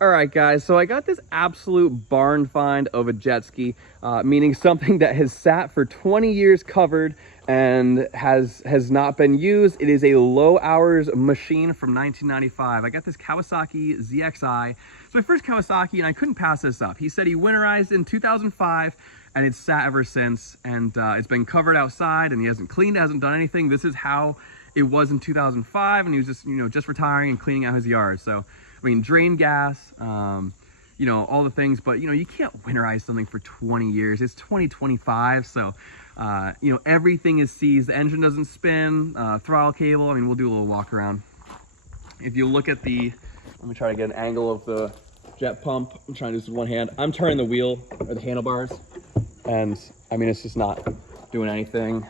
All right, guys, so I got this absolute barn find of a jet ski, meaning something that has sat for 20 years covered and has not been used. It is a low hours machine from 1995. I got this Kawasaki ZXI. It's my first Kawasaki, and I couldn't pass this up. He said he winterized in 2005, and it's sat ever since, and it's been covered outside, and he hasn't cleaned it, hasn't done anything. This is how it was in 2005, and he was just retiring and cleaning out his yard. So I mean, drain gas, all the things, but you can't winterize something for 20 years. It's 2025, so everything is seized. The engine doesn't spin, throttle cable. I mean, we'll do a little walk around. If you look at let me try to get an angle of the jet pump. I'm trying to do this with one hand. I'm turning the wheel or the handlebars, and I mean, it's just not doing anything.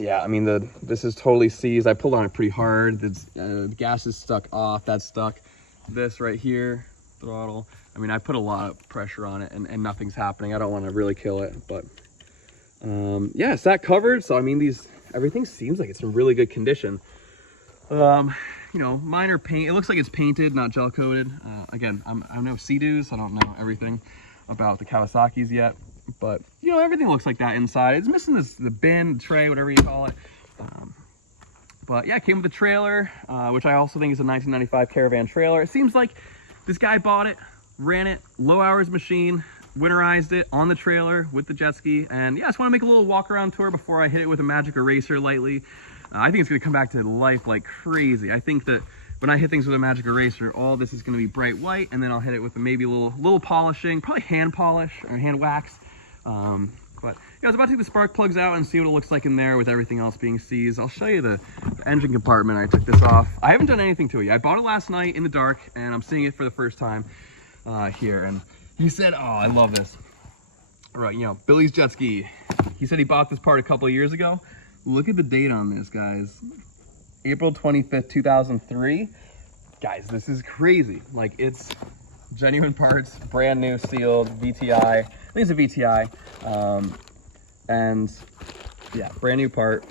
Yeah, I mean, this is totally seized. I pulled on it pretty hard. The gas is stuck off. That's stuck. This right here, throttle. I mean, I put a lot of pressure on it, and nothing's happening. I don't want to really kill it, but yeah, it's that covered. So I mean, everything seems like it's in really good condition. Minor paint. It looks like it's painted, not gel coated. Again, I'm no Sea-Doos. I don't know everything about the Kawasaki's yet. But everything looks like that inside. It's missing the bin, the tray, whatever you call it. But yeah, it came with a trailer, which I also think is a 1995 Caravan trailer. It seems like this guy bought it, ran it, low hours machine, winterized it on the trailer with the jet ski. And yeah, I just want to make a little walk around tour before I hit it with a magic eraser lightly. I think it's going to come back to life like crazy. I think that when I hit things with a magic eraser, all this is going to be bright white, and then I'll hit it with maybe a little polishing, probably hand polish or hand wax. But yeah, I was about to take the spark plugs out and see what it looks like in there with everything else being seized. I'll show you the engine compartment. I took this off. I haven't done anything to it yet. I bought it last night in the dark, and I'm seeing it for the first time here. And he said, oh, I love this. All right, Billy's jet ski. He said he bought this part a couple of years ago. Look at the date on this, guys. April 25th, 2003. Guys, this is crazy. Like, it's genuine parts, brand new, sealed, VTI. I think it's a VTI. And yeah, brand new part.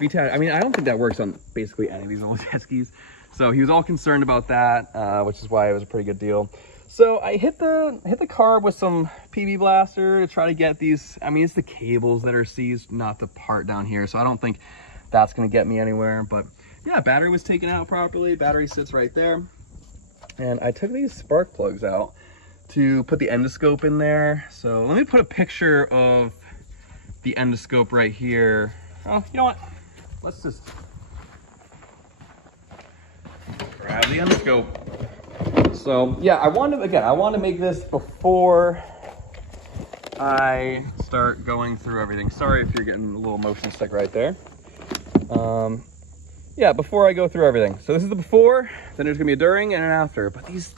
VTI, I mean, I don't think that works on basically any of these old jet skis. So he was all concerned about that, which is why it was a pretty good deal. So I hit the carb with some PB blaster to try to get these. I mean, it's the cables that are seized, not the part down here. So I don't think that's going to get me anywhere. But yeah, battery was taken out properly. Battery sits right there. And I took these spark plugs out to put the endoscope in there. So let me put a picture of the endoscope right here. Oh, you know what? Let's just grab the endoscope. So yeah, I want to make this before I start going through everything. Sorry if you're getting a little motion sick right there. Yeah, before I go through everything. So this is the before, then there's gonna be a during and an after. But these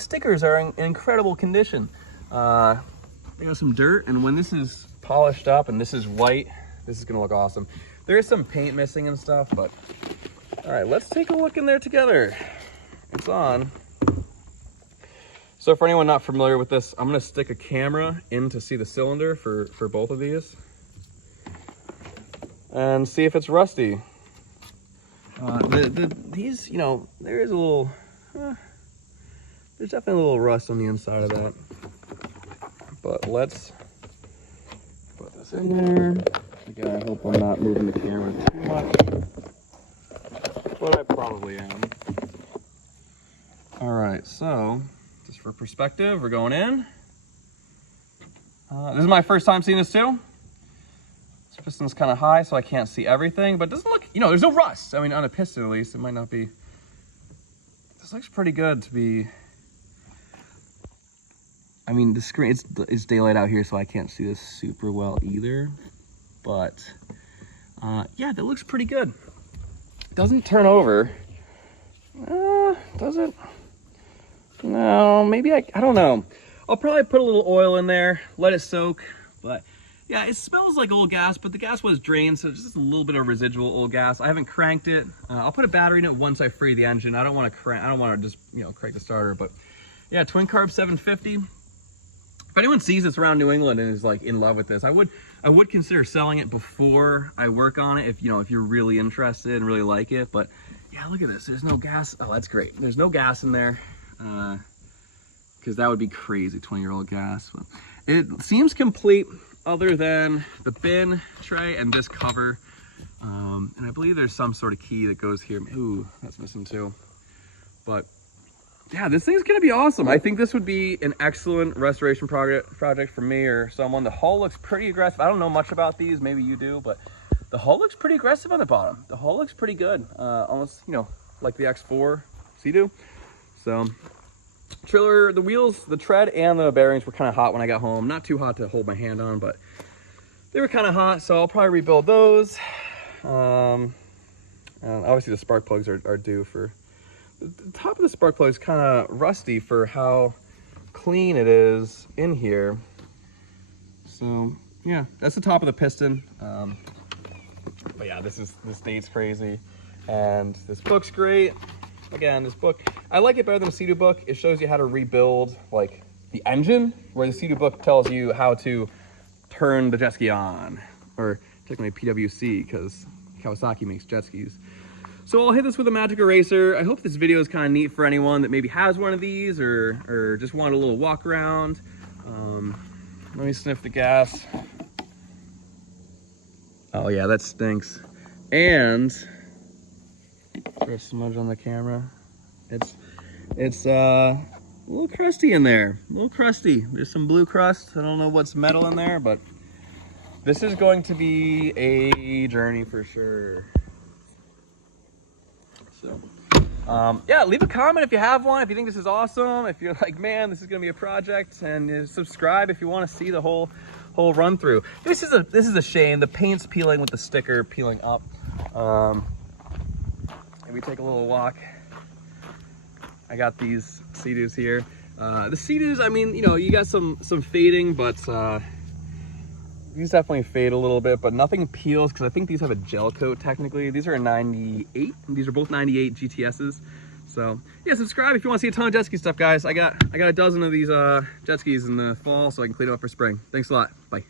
stickers are in incredible condition. They got some dirt, and when this is polished up and this is white, this is gonna look awesome. There is some paint missing and stuff, but all right, let's take a look in there together. It's on. So for anyone not familiar with this, I'm gonna stick a camera in to see the cylinder for both of these and see if it's rusty. These, there is a little, there's definitely a little rust on the inside of that. But let's put this in there. Again, I hope I'm not moving the camera too much, but I probably am. All right, so just for perspective, we're going in. This is my first time seeing this too. This piston's kind of high, so I can't see everything, but it doesn't look, there's no rust. I mean, on a piston at least, it might not be. This looks pretty good to be. I mean, the screen, it's daylight out here, so I can't see this super well either. But yeah, that looks pretty good. Doesn't turn over. Does it? No, maybe I don't know. I'll probably put a little oil in there, let it soak. But yeah, it smells like old gas, but the gas was drained, so just a little bit of residual old gas. I haven't cranked it. I'll put a battery in it once I free the engine. I don't want to just crank the starter. But yeah, twin carb 750. If anyone sees this around New England and is like in love with this, I would consider selling it before I work on it. If you're really interested and really like it. But yeah, look at this. There's no gas. Oh, that's great. There's no gas in there. Because that would be crazy, 20-year-old gas. But it seems complete other than the bin tray and this cover. And I believe there's some sort of key that goes here. Ooh, that's missing too. But yeah, this thing's gonna be awesome. I think this would be an excellent restoration project for me or someone. The hull looks pretty aggressive. I don't know much about these, maybe you do, but the hull looks pretty aggressive on the bottom. The hull looks pretty good. Almost, you know, like the X4 Sea-Doo. So, trailer, the wheels, the tread, and the bearings were kind of hot when I got home. Not too hot to hold my hand on, but they were kind of hot, so I'll probably rebuild those. And obviously the spark plugs are due for... The top of the spark plug is kind of rusty for how clean it is in here. So, yeah, that's the top of the piston. But yeah, this date's crazy. And this book's great. Again, this book, I like it better than the Sea-Doo book. It shows you how to rebuild, like, the engine, where the Sea-Doo book tells you how to turn the jet ski on. Or technically PWC, because Kawasaki makes jet skis. So I'll hit this with a magic eraser. I hope this video is kind of neat for anyone that maybe has one of these or just wanted a little walk around. Let me sniff the gas. Oh yeah, that stinks. And throw a smudge on the camera. It's a little crusty in there. A little crusty. There's some blue crust. I don't know what's metal in there, but this is going to be a journey for sure. So, yeah, leave a comment if you have one, if you think this is awesome, if you're like, man, this is gonna be a project, and subscribe if you want to see the whole run through. This is a shame. The paint's peeling with the sticker peeling up. Maybe take a little walk. I got these Sea-Doos here. The Sea-Doos, I mean, you know, you got some fading, but these definitely fade a little bit, but nothing peels because I think these have a gel coat technically. These are a 98. These are both 98 GTSs. So yeah, subscribe if you want to see a ton of jet ski stuff, guys. I got a dozen of these jet skis in the fall, so I can clean them up for spring. Thanks a lot. Bye.